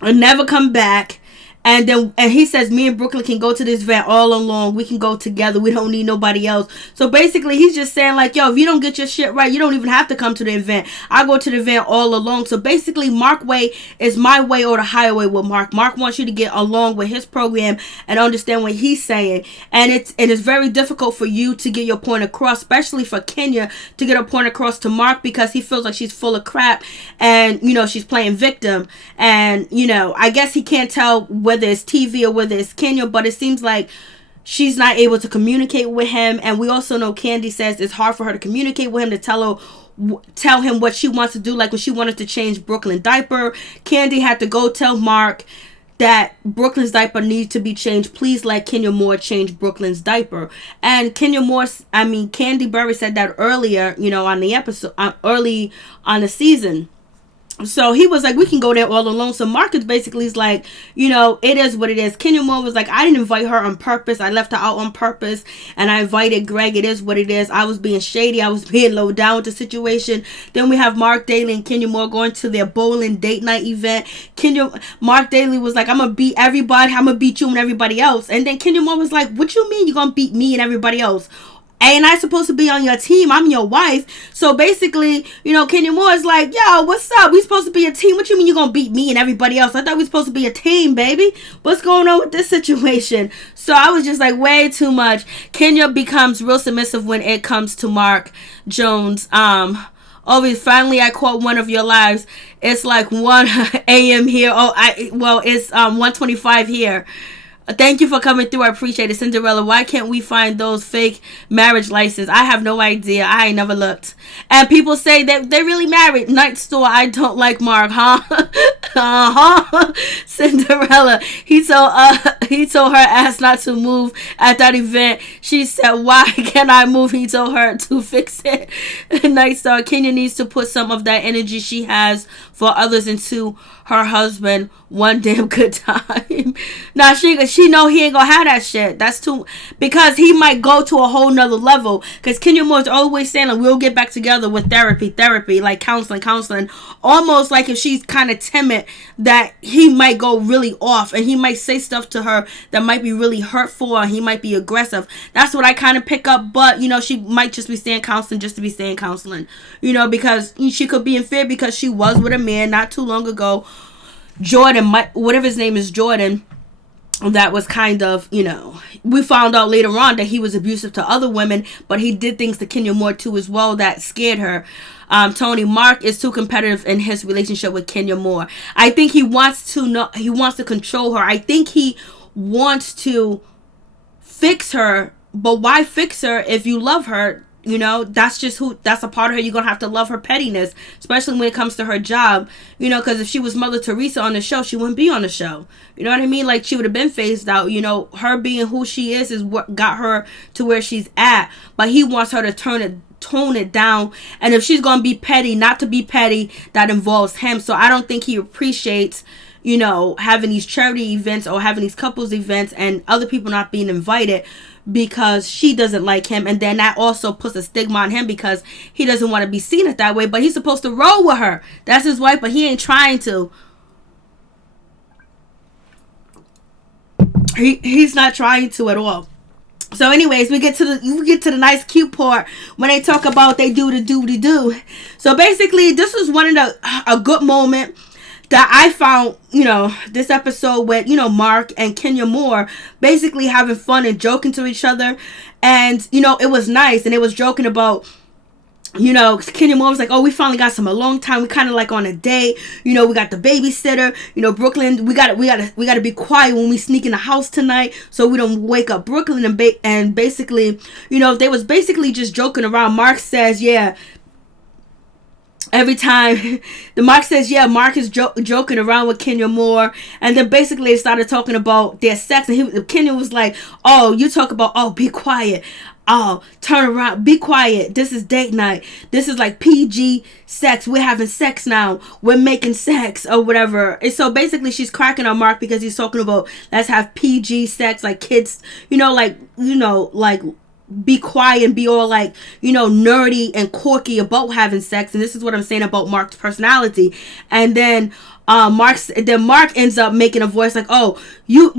and never come back. And he says, me and Brooklyn can go to this event all alone. We can go together. We don't need nobody else. So basically, he's just saying like, yo, if you don't get your shit right, you don't even have to come to the event. I go to the event all alone. So basically, Mark way is my way or the highway with Mark. Mark wants you to get along with his program and understand what he's saying. And it's very difficult for you to get your point across, especially for Kenya to get her point across to Mark, because he feels like she's full of crap and, you know, she's playing victim. And, you know, I guess he can't tell whether it's TV or whether it's Kenya, but it seems like she's not able to communicate with him. And we also know Candy says it's hard for her to communicate with him, to tell him what she wants to do. Like when she wanted to change Brooklyn diaper, Candy had to go tell Mark that Brooklyn's diaper needs to be changed. Please let Kenya Moore change Brooklyn's diaper. And Candy Burry said that earlier, on the episode, early on the season. So he was like, we can go there all alone. So Marcus basically is like, it is what it is. Kenya Moore was like, I didn't invite her on purpose. I left her out on purpose. And I invited Greg. It is what it is. I was being shady. I was being low down with the situation. Then we have Mark Daly and Kenya Moore going to their bowling date night event. Mark Daly was like, I'm going to beat everybody. I'm going to beat you and everybody else. And then Kenya Moore was like, what you mean you're going to beat me and everybody else? Ain't I supposed to be on your team? I'm your wife. So basically, Kenya Moore is like, yo, what's up? We supposed to be a team. What you mean you gonna beat me and everybody else? I thought we supposed to be a team, baby. What's going on with this situation? So I was just like, way too much. Kenya becomes real submissive when it comes to Mark Jones. Finally I caught one of your lives. It's like 1 a.m. here. It's 1:25 here. Thank you for coming through. I appreciate it. Cinderella, why can't we find those fake marriage licenses? I have no idea. I ain't never looked. And people say that they're really married. Night Store, I don't like Mark, huh? Cinderella, he told her ass not to move at that event. She said, why can't I move? He told her to fix it. Night Star, Kenya needs to put some of that energy she has for others into her husband one damn good time. Now she know he ain't gonna have that shit. That's too, because he might go to a whole nother level. Because Kenya Moore's always saying, like, we'll get back together with therapy, like counseling. Almost like if she's kind of timid, that he might go really off and he might say stuff to her that might be really hurtful, or he might be aggressive. That's what I kind of pick up. But she might just be saying counseling just to be saying counseling, because she could be in fear, because she was with a man not too long ago, Jordan, whatever his name is, Jordan, that was kind of, we found out later on that he was abusive to other women, but he did things to Kenya Moore too as well that scared her. Tony, Mark is too competitive in his relationship with Kenya Moore. I think he wants to control her. I think he wants to fix her, but why fix her if you love her? That's a part of her. You're gonna have to love her pettiness, especially when it comes to her job, because if she was Mother Teresa on the show, she wouldn't be on the show. You know what I mean? Like, she would have been phased out. Her being who she is what got her to where she's at, but he wants her to tone it down. And if she's gonna be petty, not to be petty, that involves him. So I don't think he appreciates having these charity events or having these couples events and other people not being invited, because she doesn't like him. And then that also puts a stigma on him, because he doesn't want to be seen it that way. But he's supposed to roll with her. That's his wife, but he ain't trying to. He's not trying to at all. So anyways, we get to the nice cute part when they talk about they do the do. So basically, this is a good moment that I found, this episode with, Mark and Kenya Moore basically having fun and joking to each other. And, it was nice. And it was joking about, Kenya Moore was like, oh, we finally got some alone time. We kind of like on a date. We got the babysitter. Brooklyn, we gotta be quiet when we sneak in the house tonight, so we don't wake up Brooklyn. And basically, they was basically just joking around. Mark says, yeah. Every time Mark says, yeah, Mark is joking around with Kenya Moore. And then basically they started talking about their sex. And Kenya was like, oh, you talk about, oh, be quiet. Oh, turn around. Be quiet. This is date night. This is like PG sex. We're having sex now. We're making sex or whatever. And so basically she's cracking on Mark because he's talking about, let's have PG sex, like kids, like be quiet and be all like, nerdy and quirky about having sex. And this is what I'm saying about Mark's personality. And then Mark ends up making a voice like, oh, you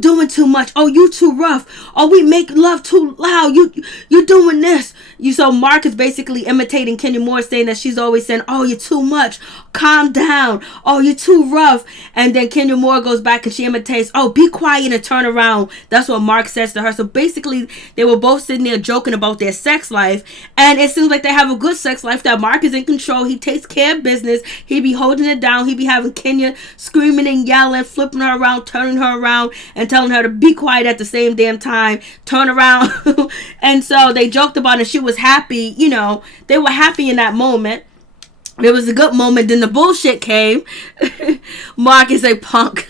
doing too much. Oh, you too rough. Oh, we make love too loud. You doing this. So Mark is basically imitating Kenya Moore, saying that she's always saying, oh, you're too much. Calm down. Oh, you're too rough. And then Kenya Moore goes back and she imitates, oh, be quiet and turn around. That's what Mark says to her. So basically they were both sitting there joking about their sex life. And it seems like they have a good sex life, that Mark is in control. He takes care of business. He be holding it down. He be having Kenya screaming and yelling, flipping her around, turning her around, and telling her to be quiet at the same damn time. Turn around. And so they joked about it. She was happy. They were happy in that moment. It was a good moment. Then the bullshit came. Mark is a punk.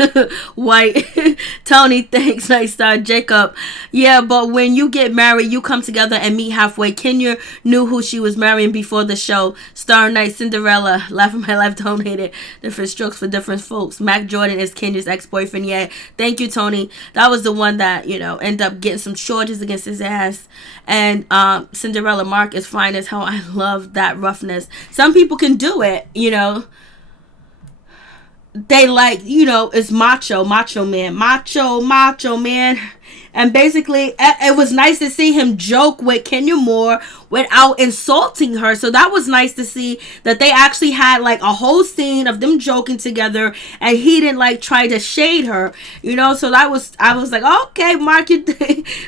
White. Tony, thanks. Nice star. Jacob. Yeah, but when you get married, you come together and meet halfway. Kenya knew who she was marrying before the show. Star Night, Cinderella, Laugh of My Life, donated. Different strokes for different folks. Mac Jordan is Kenya's ex-boyfriend. Yeah, thank you, Tony. That was the one that, ended up getting some charges against his ass. And Cinderella, Mark is fine as hell. I love that roughness. Some people can do it, They like, it's macho man. And basically, it was nice to see him joke with Kenya Moore without insulting her. So that was nice to see that they actually had like a whole scene of them joking together, and he didn't like try to shade her, So I was like, okay, Mark,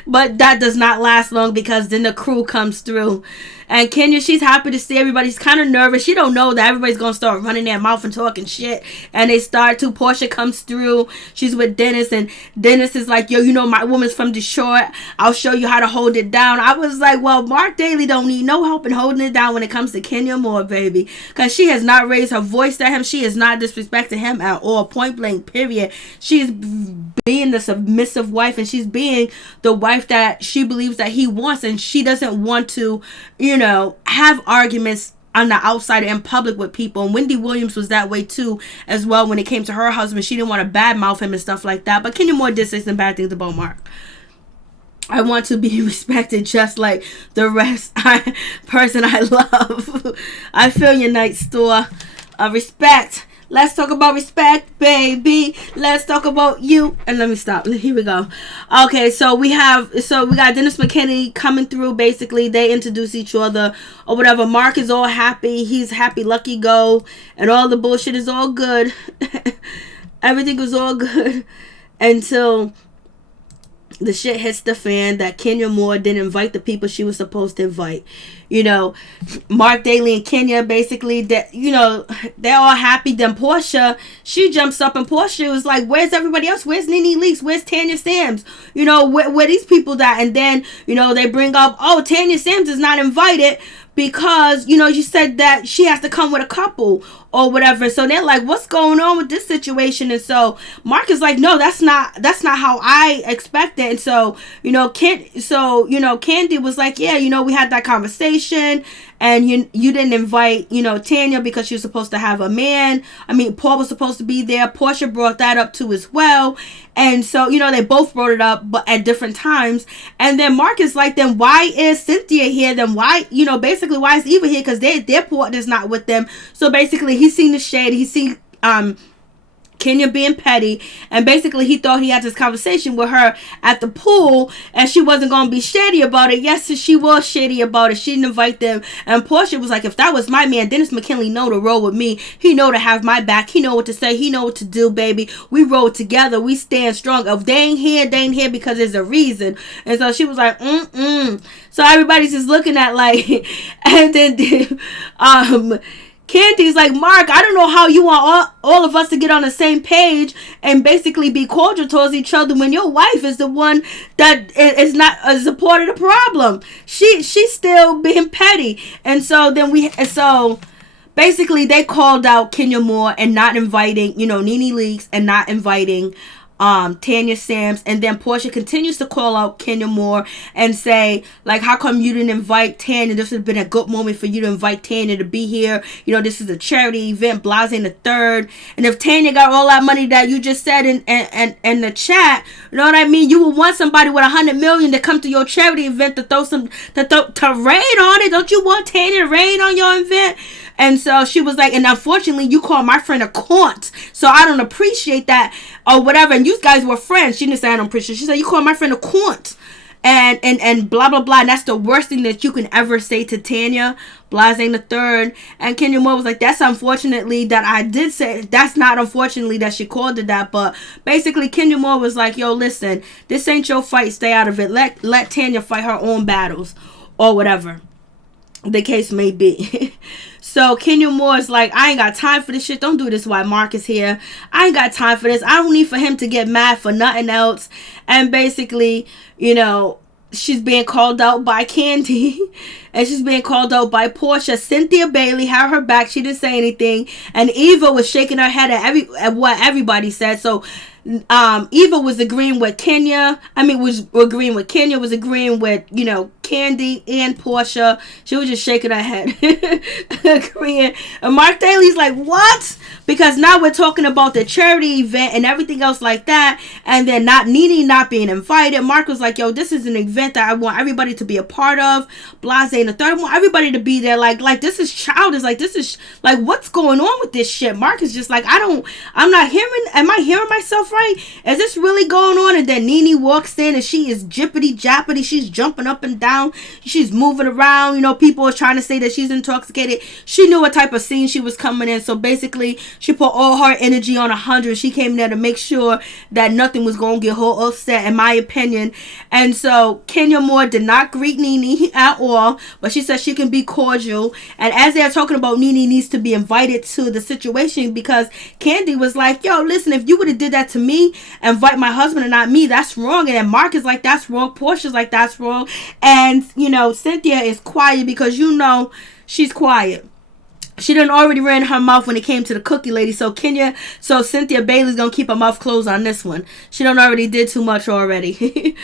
but that does not last long because then the crew comes through. And Kenya, she's happy to see everybody. She's kind of nervous. She don't know that everybody's going to start running their mouth and talking shit. And they start to. Portia comes through. She's with Dennis. And Dennis is like, yo, my woman's from Detroit. I'll show you how to hold it down. I was like, well, Mark Daly don't need no help in holding it down when it comes to Kenya Moore, baby. Because she has not raised her voice at him. She is not disrespecting him at all. Point blank, period. She's being the submissive wife. And she's being the wife that she believes that he wants. And she doesn't want to, have arguments on the outside in public with people. And Wendy Williams was that way too as well when it came to her husband. She didn't want to badmouth him and stuff like that. But Kenya Moore did say some bad things about Mark. I want to be respected just like the rest person I love. I feel your night store. Respect. Let's talk about respect, baby. Let's talk about you. And let me stop. Here we go. Okay, so we got Dennis McKinney coming through. Basically, they introduce each other or whatever. Mark is all happy. He's happy, lucky go. And all the bullshit is all good. Everything was all good until the shit hits the fan that Kenya Moore didn't invite the people she was supposed to invite. Mark Daly and Kenya, basically, that they're all happy. Then Portia, she jumps up and Portia was like, where's everybody else? Where's Nene Leakes? Where's Tanya Sams? Where these people that? And then, they bring up, oh, Tanya Sams is not invited because, you said that she has to come with a couple or whatever. So they're like, what's going on with this situation? And so Mark is like, no, that's not how I expect it. And so, Candy was like, yeah, we had that conversation and you didn't invite, Tanya because she was supposed to have a man. I mean, Paul was supposed to be there. Portia brought that up too as well. And so, they both brought it up, but at different times. And then Mark is like, then why is Cynthia here? Then why, basically why is Eva here? Because their partner's not with them. So basically he's seen the shade. He's seen, Kenya being petty, and basically he thought he had this conversation with her at the pool and she wasn't going to be shady about it. Yes, she was shady about it. She didn't invite them. And Portia was like, if that was my man, Dennis McKinley know to roll with me. He know to have my back. He know what to say. He know what to do, baby. We roll together. We stand strong. If they ain't here because there's a reason. And so she was like, So everybody's just looking at like, and then Candy's like, Mark, I don't know how you want all of us to get on the same page and basically be cordial towards each other when your wife is the one that is a part of the problem. She's still being petty. And so then basically they called out Kenya Moore and not inviting, Nene Leakes and not inviting Tanya Sams. And then Portia continues to call out Kenya Moore and say, like, how come you didn't invite Tanya? This has been a good moment for you to invite Tanya to be here. This is a charity event, Blase the third. And if Tanya got all that money that you just said in the chat, you know what I mean? You would want somebody with $100 million to come to your charity event to raid on it. Don't you want Tanya to raid on your event? And so she was like, and unfortunately, you called my friend a cunt, so I don't appreciate that, or whatever. And you guys were friends. She didn't say I don't appreciate it. She said, you called my friend a cunt, and blah, blah, blah. And that's the worst thing that you can ever say to Tanya, Blase the third. And Kenya Moore was like, that's unfortunately that I did say, that's not unfortunately that she called it that. But basically, Kenya Moore was like, yo, listen, this ain't your fight. Stay out of it. Let Tanya fight her own battles, or whatever the case may be. So Kenya Moore is like, I ain't got time for this shit. Don't do this while Mark is here. I ain't got time for this. I don't need for him to get mad for nothing else. And basically, she's being called out by Candy and she's being called out by Portia. Cynthia Bailey had her back. She didn't say anything. And Eva was shaking her head at what everybody said. So Eva was agreeing with Kenya. Was agreeing with Kenya, was agreeing with, Candy and Portia. She was just shaking her head. Agreeing. And Mark Daly's like, what? Because now we're talking about the charity event and everything else like that. And then Nene not being invited. Mark was like, yo, this is an event that I want everybody to be a part of. Blase and the third. I want everybody to be there. Like this is childish. Like, this is, like, what's going on with this shit? Mark is just like, am I hearing myself right? Is this really going on? And then Nene walks in and she is jippity jappity. She's jumping up and down. She's moving around. People are trying to say that she's intoxicated. She knew what type of scene she was coming in. So basically, she put all her energy on 100. She came there to make sure that nothing was going to get her upset, in my opinion. And so Kenya Moore did not greet Nene at all, but she said she can be cordial. And as they're talking about, Nene needs to be invited to the situation, because Candy was like, yo, listen, if you would have did that to me, invite my husband and not me, that's wrong. And then Mark is like, that's wrong. Portia's like, that's wrong. And Cynthia is quiet because she's quiet. She done already ran her mouth when it came to the cookie lady. So Cynthia Bailey's gonna keep her mouth closed on this one. She done already did too much already.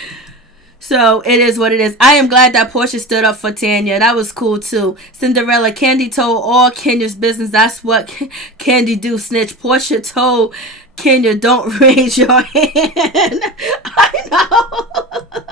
So it is what it is. I am glad that Portia stood up for Tanya. That was cool too. Cinderella, Candy told all Kenya's business. That's what Candy do, snitch. Portia told Kenya, don't raise your hand. I know.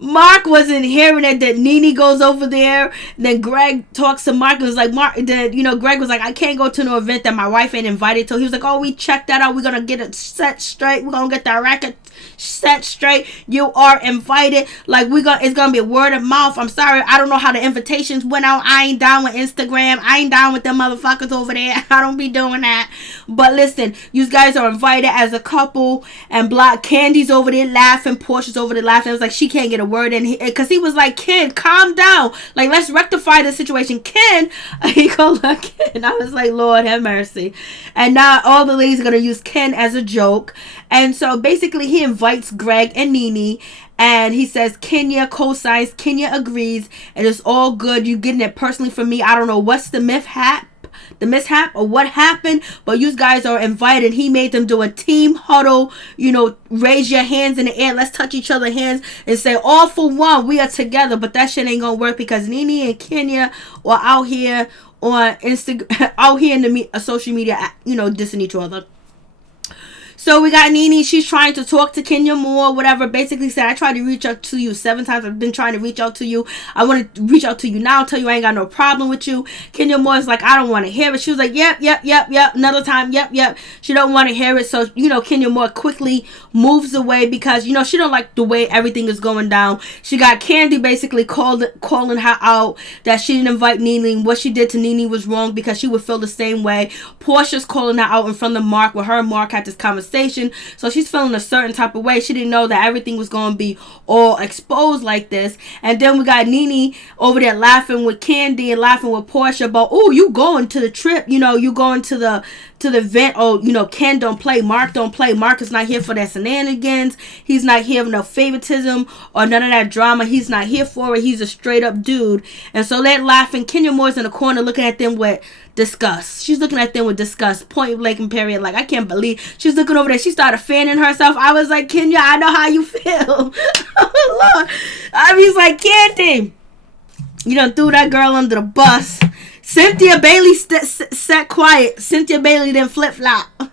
Mark wasn't hearing it, that Nene goes over there. Then Greg talks to Mark and was like, Greg was like, I can't go to no event that my wife ain't invited to. He was like, oh, we checked that out. We're going to get it set straight. We're going to get that racket set straight. You are invited. Like, it's going to be a word of mouth. I'm sorry. I don't know how the invitations went out. I ain't down with Instagram. I ain't down with them motherfuckers over there. I don't be doing that. But listen, you guys are invited as a couple. And Black Candy's over there laughing. Portia's over there laughing. It was like, she can't get a word in, because he was like, Ken, calm down. Like, let's rectify the situation. Ken, he called her Ken. I was like, Lord have mercy. And now all the ladies are going to use Ken as a joke. And so basically he invites Greg and Nene, and he says Kenya co-signs. Kenya agrees, and it's all good. You getting it personally from me. I don't know what's the mishap or what happened, but you guys are invited. He made them do a team huddle, raise your hands in the air, let's touch each other's hands and say, all for one, we are together. But that shit ain't gonna work, because Nene and Kenya are out here on Instagram, out here in the social media, dissing each other. So we got Nene. She's trying to talk to Kenya Moore, whatever. Basically said, I tried to reach out to you 7 times. I've been trying to reach out to you. I want to reach out to you now. Tell you I ain't got no problem with you. Kenya Moore is like, I don't want to hear it. She was like, yep. Another time, yep. She don't want to hear it. So, Kenya Moore quickly moves away, because, she don't like the way everything is going down. She got Candy basically calling her out that she didn't invite Nene. What she did to Nene was wrong, because she would feel the same way. Portia's calling her out in front of Mark, where her and Mark had this conversation. So she's feeling a certain type of way. She didn't know that everything was going to be all exposed like this. And then we got Nene over there laughing with Candy and laughing with Portia about, oh, you going to the trip, you going to the event. Oh, Ken don't play, Mark don't play. Mark is not here for that shenanigans. He's not here for no favoritism or none of that drama. He's not here for it. He's a straight up dude. And so they're laughing. Kenya Moore's in the corner looking at them with disgust. She's looking at them with disgust, point blank and period. Like, I can't believe she's looking over there. She started fanning herself. I was like, Kenya, I know how you feel. Oh, Lord. I was like, Candy, you done threw that girl under the bus. Cynthia Bailey sat quiet. Cynthia Bailey didn't flip-flop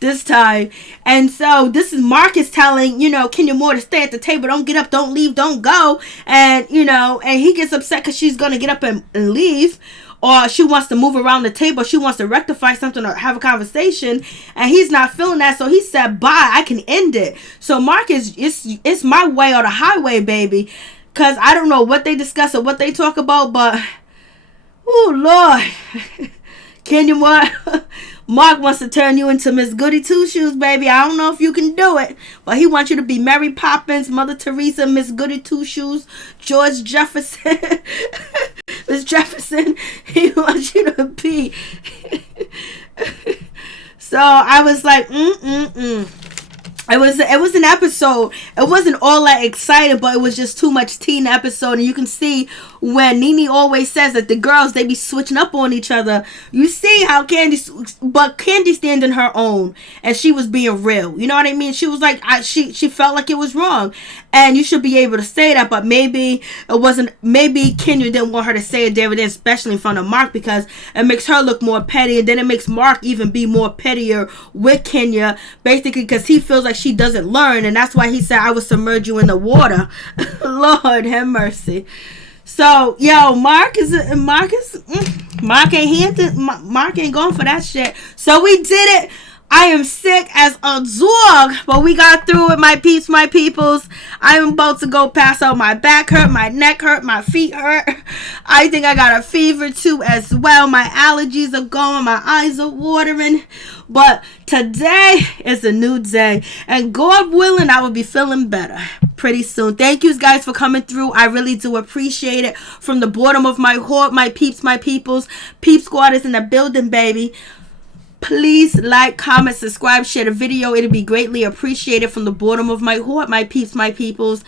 this time. And so this is Marcus telling, Kenya Moore to stay at the table. Don't get up, don't leave, don't go. And, and he gets upset because she's going to get up and leave. Or she wants to move around the table. She wants to rectify something or have a conversation. And he's not feeling that. So he said, bye, I can end it. So Marcus, it's my way or the highway, baby. Because I don't know what they discuss or what they talk about, but oh, Lord. Kenya Moore, Mark wants to turn you into Miss Goody Two-Shoes, baby. I don't know if you can do it, but he wants you to be Mary Poppins, Mother Teresa, Miss Goody Two-Shoes, George Jefferson, Miss Jefferson. He wants you to be. So I was like, It was an episode. It wasn't all that exciting, but it was just too much tea in the episode. And you can see when Nene always says that the girls, they be switching up on each other. You see how Candy stand in her own, and she was being real. You know what I mean? She was like, she felt like it was wrong, and you should be able to say that. But maybe it wasn't. Maybe Kenya didn't want her to say it there and then, especially in front of Mark, because it makes her look more petty, and then it makes Mark even be more pettier with Kenya, basically because he feels like she doesn't learn, and that's why he said, I will submerge you in the water. Lord have mercy. So Mark ain't going for that shit. So we did it. I am sick as a dog, but we got through it, my peeps, my peoples. I'm about to go pass out. My back hurt, my neck hurt, my feet hurt. I think I got a fever too as well. My allergies are going, my eyes are watering. But today is a new day, and God willing, I will be feeling better pretty soon. Thank you guys for coming through. I really do appreciate it from the bottom of my heart, my peeps, my peoples. Peep Squad is in the building, baby. Please like, comment, subscribe, share the video. It'll be greatly appreciated from the bottom of my heart, my peeps, my peoples.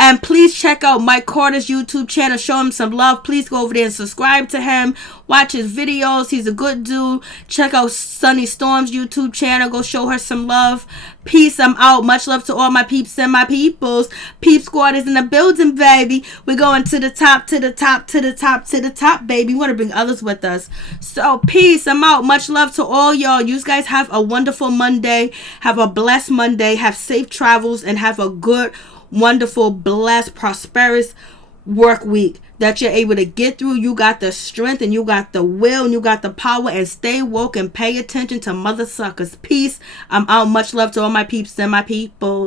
And please check out Mike Carter's YouTube channel. Show him some love. Please go over there and subscribe to him. Watch his videos. He's a good dude. Check out Sunny Storm's YouTube channel. Go show her some love. Peace. I'm out. Much love to all my peeps and my peoples. Peep Squad is in the building, baby. We're going to the top, to the top, to the top, to the top, baby. We want to bring others with us. So, peace. I'm out. Much love to all y'all. You guys have a wonderful Monday. Have a blessed Monday. Have safe travels and have a good, wonderful, blessed, prosperous work week that you're able to get through. You got the strength and you got the will and you got the power, and stay woke and pay attention to mother suckers. Peace. I'm out. Much love to all my peeps and my people.